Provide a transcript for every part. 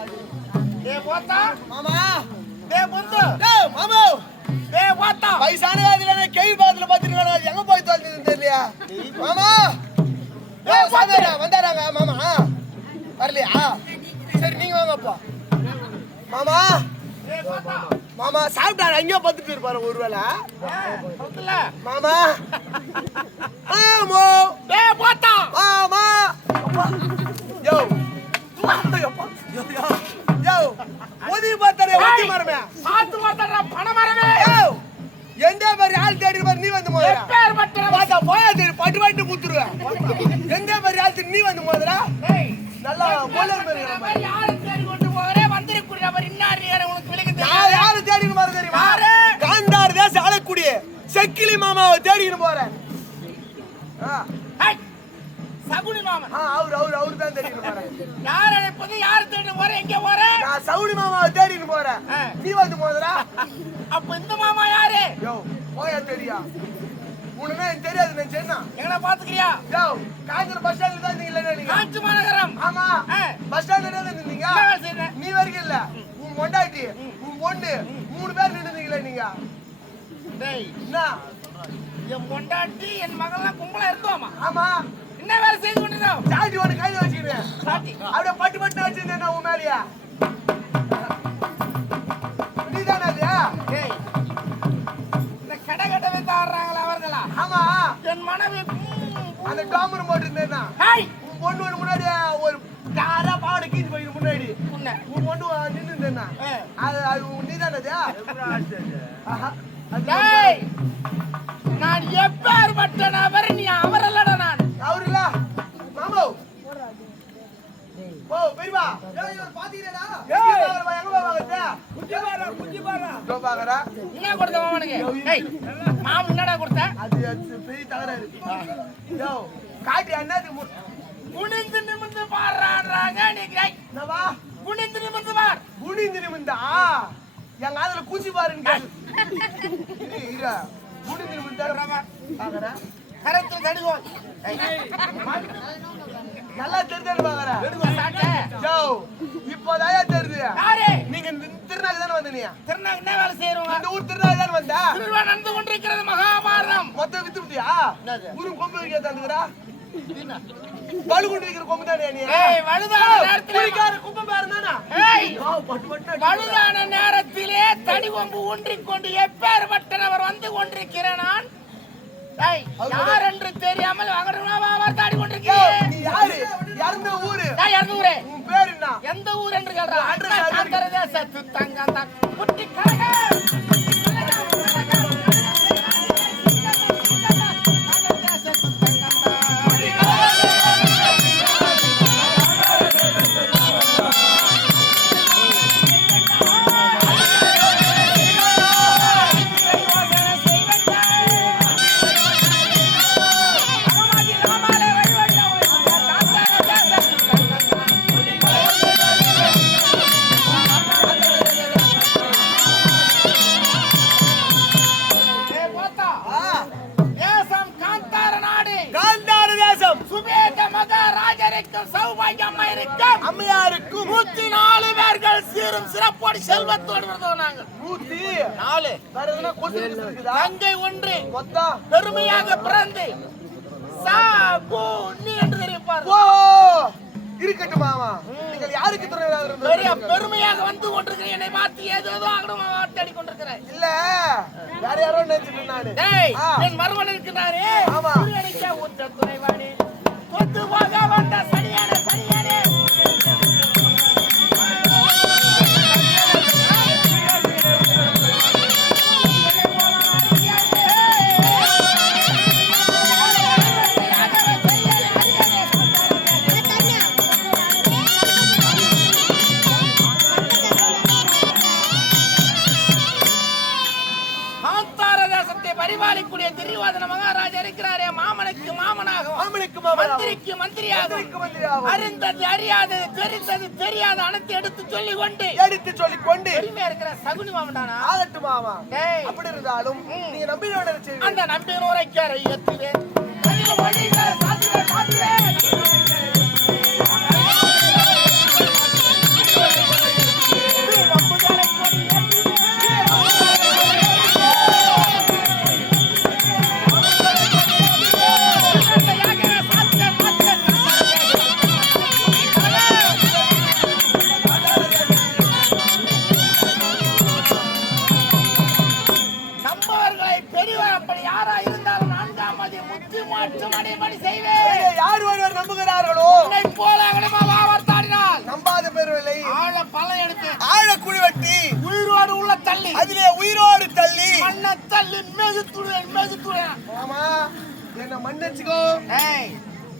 ஏ போத்தா மாமா டே முந்து டேய் மாமா டேய் போத்தா வயசான காலத்துல நான் கேள்வி பாத்துல பாத்துட்டு எங்க போய் தொலைஞ்சதுன்னு தெரியலையா மாமா டேய் சாதரா வந்தாராங்க மாமா வரலையா சரி நீங்க வாங்கப்பா மாமா ஏ போத்தா மாமா சாப்பிட்டாரு அங்கேயே பத்துட்டு இருப்பாரு ஒருவேளை சொல்லுல மாமா ஆமோ டேய் போத்தா மாமா யோ யோ ஒதி பாத்தறே ஒதி மரமே சாத்து மாத்தற பண மரமே யோ எந்த மாதிரி ஆள் தேடி வர நீ வந்து மோதரா பேர் பட்டற பாத்தா போயா தேடி பட்டு பட்டு குத்துருவேன் எந்த மாதிரி ஆள் நீ வந்து மோதரா ஏய் நல்லா போலர் மாதிரி யாரு தேடி கொண்டு போறே வந்திருக்குற அவர் இன்னார் யார உனக்கு விலகுது யாரு தேடி வர தெரியுமா காந்தார் தேச ஆளக்கூடிய செக்கிலி மாமாவை தேடிட்டு போறேன் ஹை சகுனி மாமன் அவரு தான் தேடிட்டு போறேன் யார் அழைப்பது யார் தேடி போற எங்க போற நான் சவுடி மாமாவை தேடிட்டு போறேன் நீ வந்து மோதரா அப்ப இந்த மாமா யாரு யோ போயா தெரியா உனக்கு எனக்கு தெரியாது நான் சொன்னா எங்கடா பாத்துக்கிறியா யோ காஞ்சன பஸ் ஸ்டாண்ட்ல தான் இருந்தீங்களா நீங்க காஞ்சி மாநகரம் ஆமா பஸ் ஸ்டாண்ட்ல தான் இருந்தீங்க என்ன வேலை செய்ற? நீ வரைக்கும் இல்ல உன் பொண்டாட்டி உன் பொண்ணு 3 பேர் நின்னுந்தீங்களா நீங்க டேய் என்ன என் பொண்டாட்டி என் மகள்லாம் கும்பலா இருந்தோமா ஆமா என்ன வேலை செய்து கொண்டிருந்தோம் சாட்டி உனக்கு கையில வச்சுக்கிறேன் சாட்டி அப்படியே பட்டு பட்டு வச்சிருந்தேன் நான் உன் மேலயா நீதானே அது டேய் இந்த கடை கட்டவே தாடுறாங்களா அவர்களா ஆமா என் மனைவி அந்த டாமர் போட்டுருந்தேன்னா ஹாய் உன் பொண்ணு ஒரு முன்னாடி ஒரு தாரா பாவடை கீச்சு போயிரு முன்னாடி உன்னை உன் பொண்ணு நின்று இருந்தேன்னா அது நீதானே அது டேய் நான் எப்பேற்பட்ட நபர் நீ அவரல்லடா நான் அவரு இல்ல மாமோ ஓ பெரியவா இவர் பாத்தீங்கடா எங்க வாங்கடா குஞ்சி பாரா ஜோ பாக்கறா என்ன கொடுத்த மாமனுக்கு டேய் மாமன் என்னடா கொடுத்த அது பெரிய தகராறு யோ காட்டி அண்ணாது குனிந்து நிமிர்ந்து பாறான்றாங்க நீ டேய் என்னவா குனிந்து நிமிர்ந்து பார் குனிந்து நிமிர்ந்தா எங்க ஆதுல குச்சி பாருங்க இரு குனிந்து நிமிர்ந்தா பாக்கறா கரெக்ட் தடிகோ நல்லா தெரிஞ்சு பாக்கறா எடுங்க சாட்டே யோ இப்போதாயா தெரியுது யாரு நீங்க திருநாக்கு தான வந்தீங்க திருநாக்கு என்ன வேலை செய்றோம் இந்த ஊர் திருநாக்கு தான வந்தா திருவிழா நடந்து கொண்டிருக்கிறது மகாபாரதம் மொத்தம் வித்துட்டியா ஊரு கொம்பு வைக்க தந்துக்கறா பலு கொண்டு வைக்கிற கொம்பு தானே நீ ஏய் வழுதான நேரத்திலே குடிக்கார கும்பம் பாருதானா ஏய் பட்டு பட்டு வழுதான நேரத்திலே தடி கொம்பு ஒன்றிக் கொண்டு எப்பேற்பட்டவர் வந்து கொண்டிருக்கிறேன் நான் ஏய் யார் என்று தெரியாமல் அவர் தாடி கொண்டிருக்கிறேன் நீ யாரு யாருந்த ஊரு நான் எந்த ஊரே உன் பேர் என்ன எந்த ஊர் என்று கேள்றா அட்ரஸ் அந்தரதே சத்து தங்கந்த குட்டி கரக அம்மையாருக்கும் 104 பேர்கள் சீரும் சிறப்போடு செல்வத்தோடு இருந்தோம் நாங்கள் 104 வேற எதுனா கொஸ்டின் இருக்குதா தங்கை ஒன்று மொத்தம் பெருமையாக பிறந்து சாகுனி என்று தெரிவிப்பார் ஓ இருக்கட்டும் மாமா நீங்கள் யாருக்கு துணையாக பெருமையாக வந்து கொண்டிருக்கிறேன் என்னை மாத்தி ஏதோ ஆகணும் தேடி கொண்டிருக்கிறேன் இல்ல வேற யாரோ நினைச்சிட்டு நானு டேய் என் மருமகன் இருக்கிறாரே ஆமா அடிக்க ஊத்த துணைவானே கொத்து போக வந்த சரியான சரியானே பரிபாலிக்கூடிய திரிவாதன மகாராஜா இருக்கிறாரே மாமனுக்கு மாமனாக மந்திரிக்கு மந்திரியாக அறிந்தது அறியாதது தெரிந்தது தெரியாத அனைத்து எடுத்து சொல்லிக் கொண்டு பெருமையா இருக்கிற சகுனி மாமன்டானா ஆகட்டும் மாமா அப்படி இருந்தாலும் நீங்க நம்பினோட அந்த நம்பினோரை கேரை ஏத்துவேன் சாத்திரே உயிரோடு உள்ள தள்ளி அதிலே உயிரோடு தள்ளி மண்ண தள்ளி மெதுத்துடுவேன் மாமா என்ன மன்னிச்சுக்கோ. ஏய்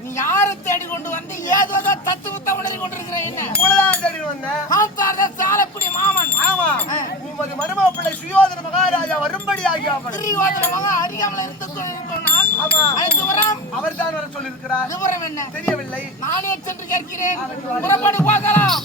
நீ யாரை தேடி கொண்டு வந்து ஏதோ தத்துவத்தை உணரி கொண்டிருக்கிற என்ன உங்களதான் தேடி வந்தேன். காத்தார சாலக்குடி மாமன் ஆமா உமது மருமக பிள்ளை சுயோதன மகாராஜா வரும்படி ஆகியாமல் திரியோதன மகன் அறியாமல் இருந்து கொண்டிருக்கோம் நான். ஆமா அழைத்து வரோம். அவர் தான் வர சொல்லியிருக்கிறார். விவரம் என்ன தெரியவில்லை. நானே சென்று கேட்கிறேன். புறப்படு போகலாம்.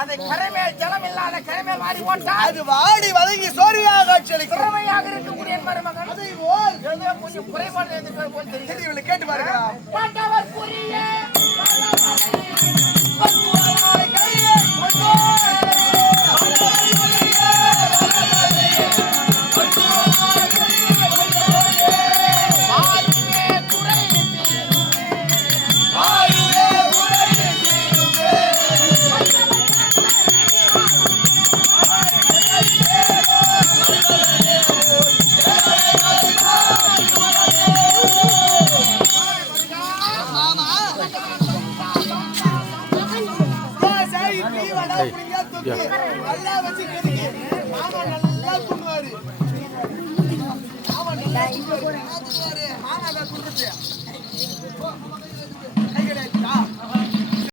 அதை கரைமேல் ஜலம் இல்லாத கரைமேல் வாடி போட்டால் அது வாடி வதங்கி சோர்வையாக காட்சியளிக்கும். திறமையாக இருக்கக்கூடிய மருமகன் அதை ஏதோ கொஞ்சம் குறைபாடு போல் தெரியவில்லை. கேட்டு பாருங்க. நல்லா வச்சு கேளுங்க. மாமா நல்லா பண்ணுவாரு. மாமா நல்லா பண்ணுவாரு. மாமா தான் சொல்றது.